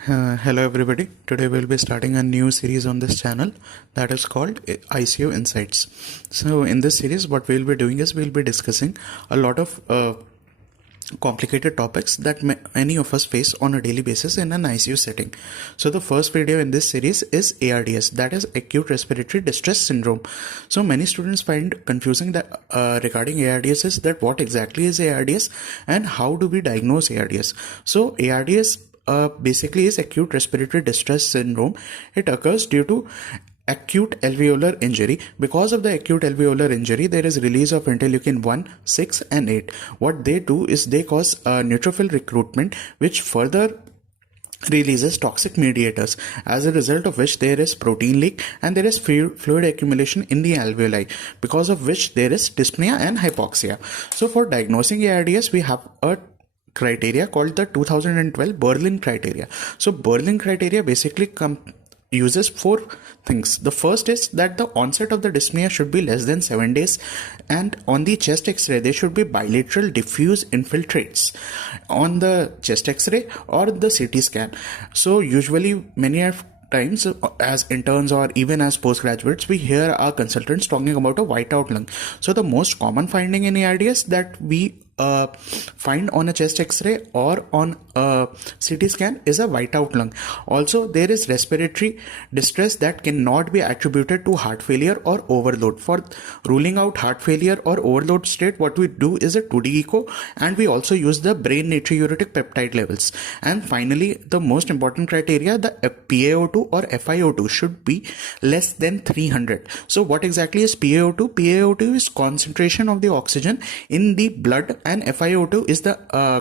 Hello everybody. Today we'll be starting a new series on this channel that is called ICU Insights. So in this series what we'll be doing is we'll be discussing a lot of complicated topics that many of us face on a daily basis in an ICU setting. So the first video in this series is ARDS, that is acute respiratory distress syndrome. So many students find confusing that regarding ARDS is that what exactly is ARDS and how do we diagnose ARDS. So ARDS basically is acute respiratory distress syndrome. It occurs due to acute alveolar injury. Because of the acute alveolar injury, there is release of interleukin 1, 6 and 8. What they do is they cause neutrophil recruitment, which further releases toxic mediators, as a result of which there is protein leak and there is fluid accumulation in the alveoli, because of which there is dyspnea and hypoxia. So for diagnosing ARDS, we have a criteria called the 2012 Berlin criteria. So Berlin criteria basically uses four things. The first is that the onset of the dyspnea should be less than 7 days, and on the chest x-ray there should be bilateral diffuse infiltrates on the chest x-ray or the CT scan. So usually many times as interns or even as postgraduates, we hear our consultants talking about a whiteout lung. So the most common finding in ARDS that we find on a chest x-ray or on a CT scan is a whiteout lung. Also, there is respiratory distress that cannot be attributed to heart failure or overload. For ruling out heart failure or overload state, what we do is a 2D echo, and we also use the brain natriuretic peptide levels. And finally, the most important criteria, the PaO2 or FiO2 should be less than 300. So what exactly is PaO2? PaO2 is concentration of the oxygen in the blood, and FiO2 is the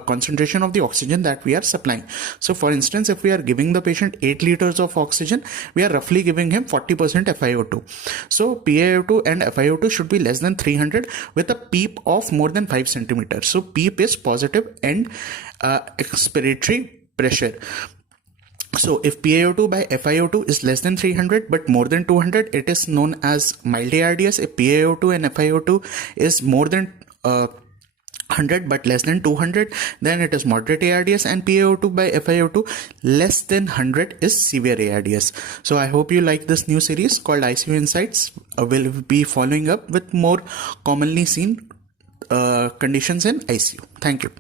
concentration of the oxygen that we are supplying. So for instance, if we are giving the patient 8 liters of oxygen, we are roughly giving him 40% FiO2. So PaO2 and FiO2 should be less than 300 with a PEEP of more than 5 centimeters. So PEEP is positive end expiratory pressure. So if PaO2 by FiO2 is less than 300 but more than 200, it is known as mild ARDS. If PaO2 and FiO2 is more than 100 but less than 200, then it is moderate ARDS, and PaO2 by FiO2 less than 100 is severe ARDS. So I hope you like this new series called ICU Insights. We'll be following up with more commonly seen conditions in ICU. Thank you.